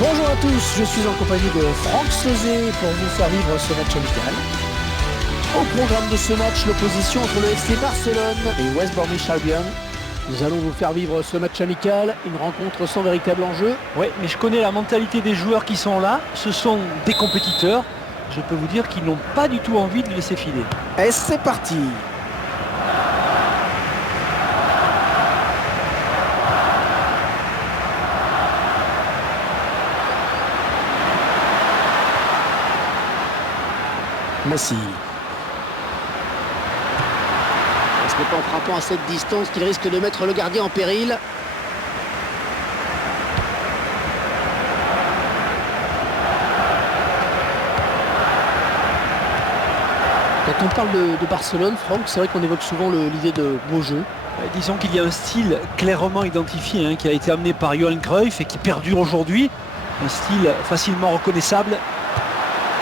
Bonjour à tous, je suis en compagnie de Franck Sauzet pour vous faire vivre ce match amical. Au programme de ce match, l'opposition entre le FC Barcelone et West Bromwich Albion. Nous allons vous faire vivre ce match amical, une rencontre sans véritable enjeu. Oui, mais je connais la mentalité des joueurs qui sont là. Ce sont des compétiteurs. Je peux vous dire qu'ils n'ont pas du tout envie de laisser filer. Et c'est parti. Messi. Ce n'est pas en frappant à cette distance qu'il risque de mettre le gardien en péril. Quand on parle de Barcelone, Franck, c'est vrai qu'on évoque souvent l'idée de beau jeu. Disons qu'il y a un style clairement identifié qui a été amené par Johan Cruyff et qui perdure aujourd'hui. Un style facilement reconnaissable.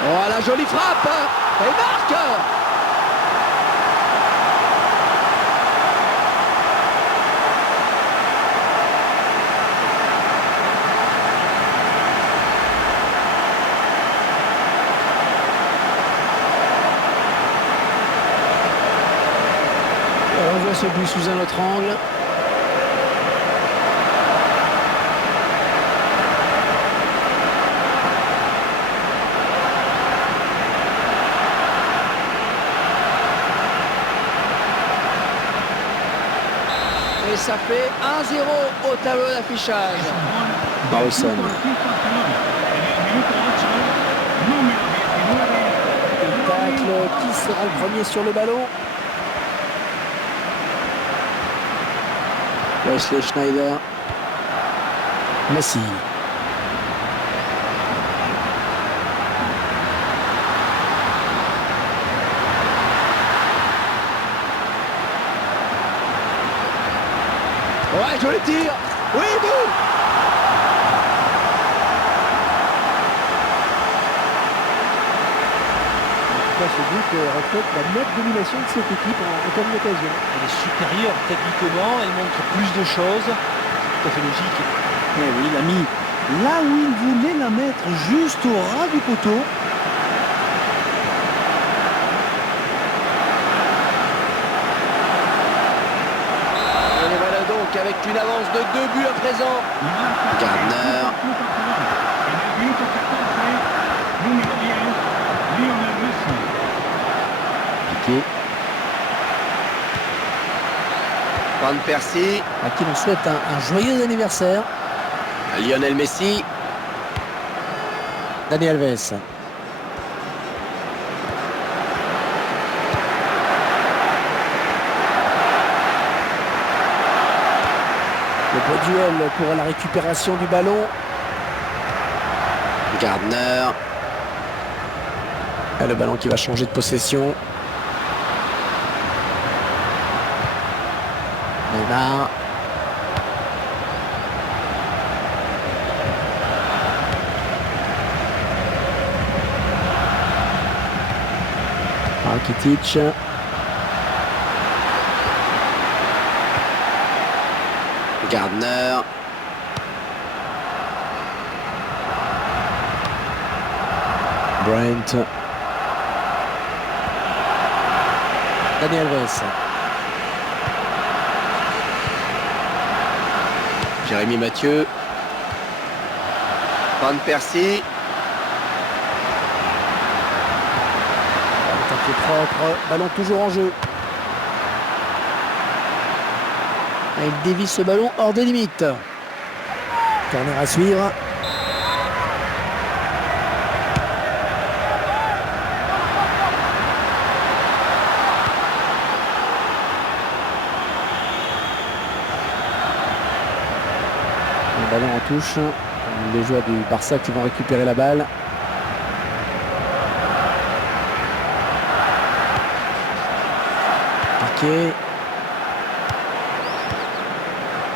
Oh, la jolie frappe! Et marque! On voit ce but sous un autre angle. Et ça fait 1-0 au tableau d'affichage. Barcelone. Tacle, qui sera le premier sur le ballon? Wesley Schneider. Messi. Ouais, joli tir. Oui, but. Ce but reflète la nette domination de cette équipe en termes d'occasion. Elle est supérieure techniquement, elle montre plus de choses. C'est tout à fait logique. Eh oui, il a mis là où il voulait la mettre, juste au ras du poteau. Et les voilà donc avec une avance de 2 buts à présent. Gardner. Piqué. Van Persie. À qui l'on souhaite un joyeux anniversaire. Lionel Messi. Dani Alves. Le beau duel pour la récupération du ballon. Gardner. Et le ballon qui va changer de possession. Neymar. Rakitic. Gardner. Brent. Dani Alves. Jérémy Mathieu. Van Persie. Attaque propre. Ballon toujours en jeu. Et il dévie ce ballon hors des limites. Corner à suivre. Le ballon en touche. Les joueurs du Barça qui vont récupérer la balle. Piqué.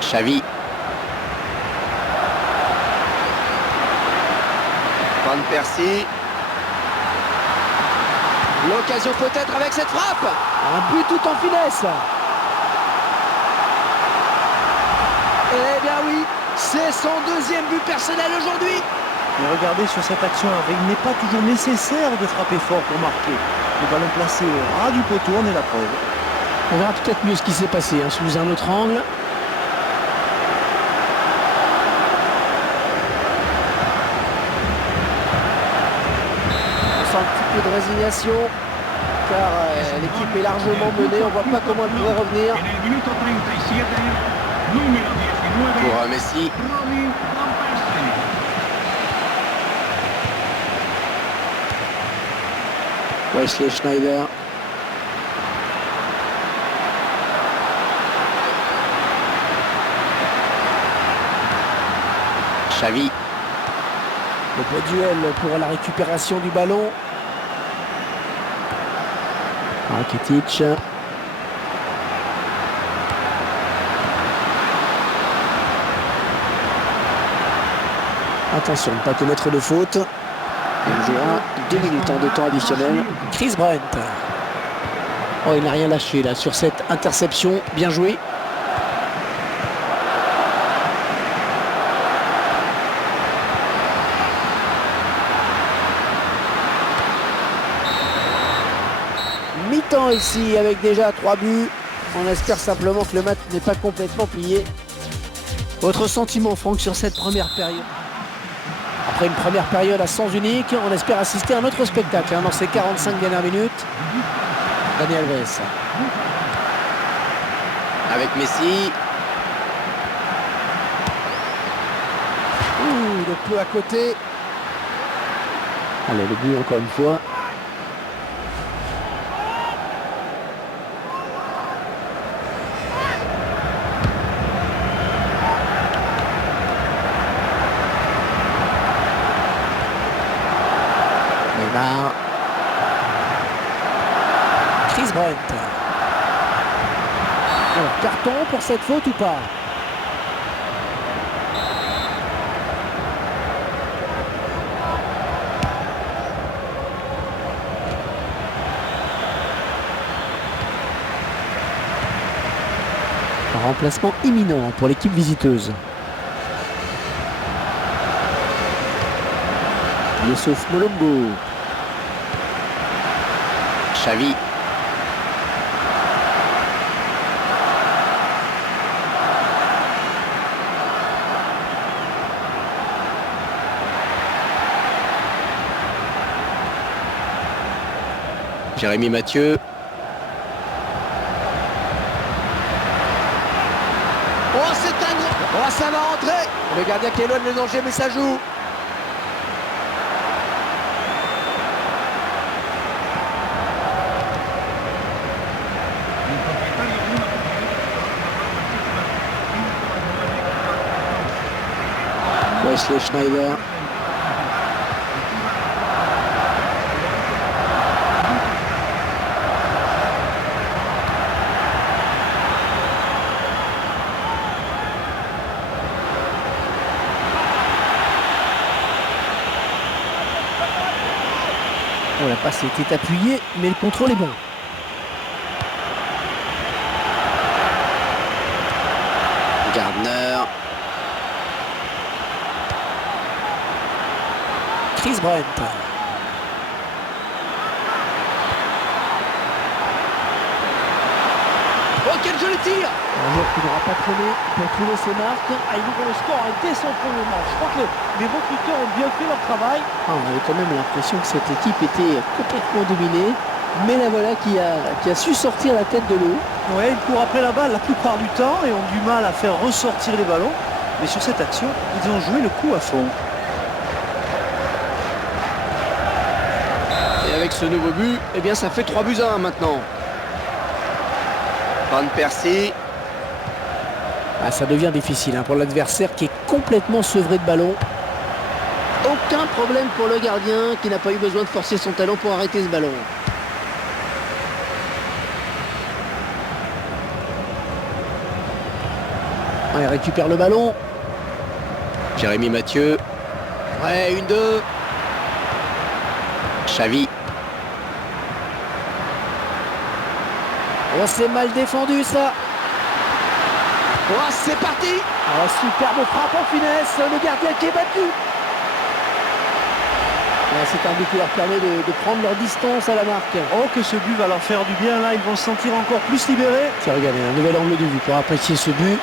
Xavi. Van Persie. L'occasion peut-être avec cette frappe. Un but tout en finesse. Eh bien oui, C'est son deuxième but personnel aujourd'hui. Et regardez sur cette action, il n'est pas toujours nécessaire de frapper fort pour marquer. Le ballon placé au ras du poteau en est la preuve. On verra peut-être mieux ce qui s'est passé sous un autre angle. On sent un petit peu de résignation car l'équipe est largement menée. On ne voit pas comment elle pourrait revenir. Pour Messi. Wesley Schneider. Xavi. Le beau duel pour la récupération du ballon. Rakitic. Attention, ne pas commettre de faute. Il jouera 2 minutes de temps additionnel. Chris Brent. Oh, il n'a rien lâché là sur cette interception. Bien joué. Mi-temps ici avec déjà 3 buts. On espère simplement que le match n'est pas complètement plié. Votre sentiment, Franck, sur cette première période? Après une première période à sens unique, on espère assister à un autre spectacle dans ces 45 dernières minutes. Dani Alves. Avec Messi. De peu à côté. Allez, le but encore une fois. Neymar. Chris Brent. Alors, carton pour cette faute ou pas? Un remplacement imminent pour l'équipe visiteuse. Youssouf Molombo. Xavi. Jérémy Mathieu. Oh, c'est un gros... Oh, ça va rentrer. Le gardien qui éloigne le danger, mais ça joue. Wesley Schneider. Oh, la passe était appuyée, mais le contrôle est bon. Gardner. Chris Brent. Oh, quel joli tir! Un joueur qui n'aura pas traîné pour trouver ses marques. Il ouvre le score dès son premier match. Je crois que les recruteurs ont bien fait leur travail. On avait quand même l'impression que cette équipe était complètement dominée. Mais la voilà qui a su sortir la tête de l'eau. Ouais, ils courent après la balle la plupart du temps et ont du mal à faire ressortir les ballons. Mais sur cette action, ils ont joué le coup à fond. Et avec ce nouveau but, eh bien ça fait 3-1 maintenant. Van Persie. Ah, ça devient difficile pour l'adversaire qui est complètement sevré de ballon. Aucun problème pour le gardien qui n'a pas eu besoin de forcer son talon pour arrêter ce ballon. Ah, il récupère le ballon. Jérémy Mathieu. Ouais, 1-2. Xavi. Oh, c'est mal défendu ça. Oh, c'est parti. Ah, superbe frappe en finesse, le gardien qui est battu. Ah, c'est un but qui leur permet de prendre leur distance à la marque. Oh, que ce but va leur faire du bien. Là, ils vont se sentir encore plus libérés. Tiens, regardez, un nouvel angle de vue pour apprécier ce but.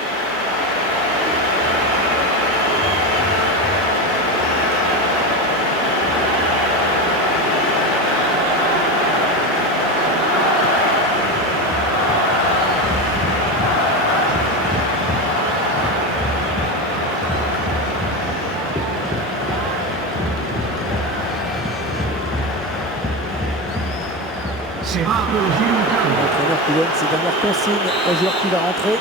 L'entraîneur qui donne ses dernières consignes au joueur qui va rentrer.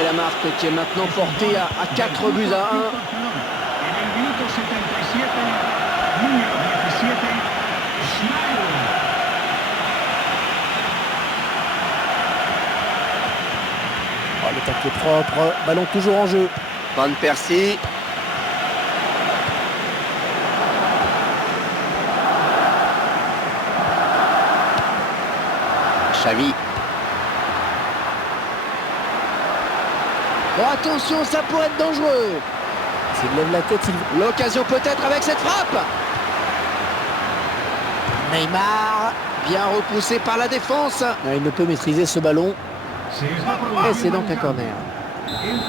Et la marque qui est maintenant portée à 4 buts à 1. Oh, le tacle est propre, ballon toujours en jeu. Van Persie. Xavi. Oh, attention, ça pourrait être dangereux. S'il lève la tête, L'occasion peut-être avec cette frappe. Neymar. Bien repoussé par la défense. Ah, il ne peut maîtriser ce ballon. Et c'est donc un corner. Il vient de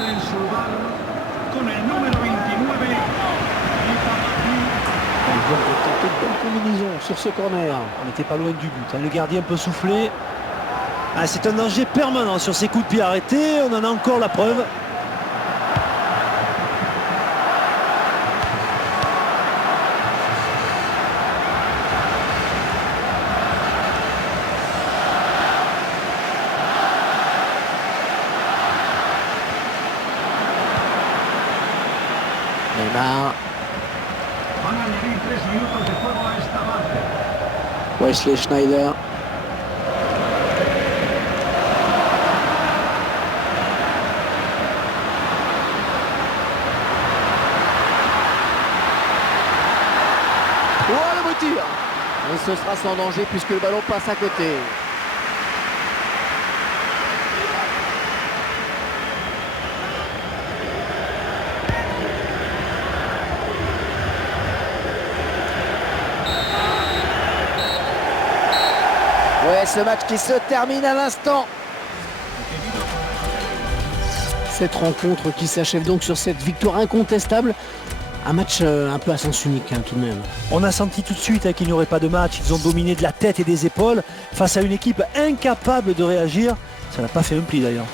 tenter de bonne combinaison sur ce corner. On n'était pas loin du but, hein. Le gardien peut souffler. Ah, c'est un danger permanent sur ces coups de pied arrêtés. On en a encore la preuve. Neymar. Wesley Schneider. Oh, la voiture. Et ce sera sans danger puisque le ballon passe à côté. Ouais, ce match qui se termine à l'instant. Cette rencontre qui s'achève donc sur cette victoire incontestable. Un match un peu à sens unique, hein, tout de même. On a senti tout de suite, hein, qu'il n'y aurait pas de match. Ils ont dominé de la tête et des épaules face à une équipe incapable de réagir. Ça n'a pas fait un pli d'ailleurs.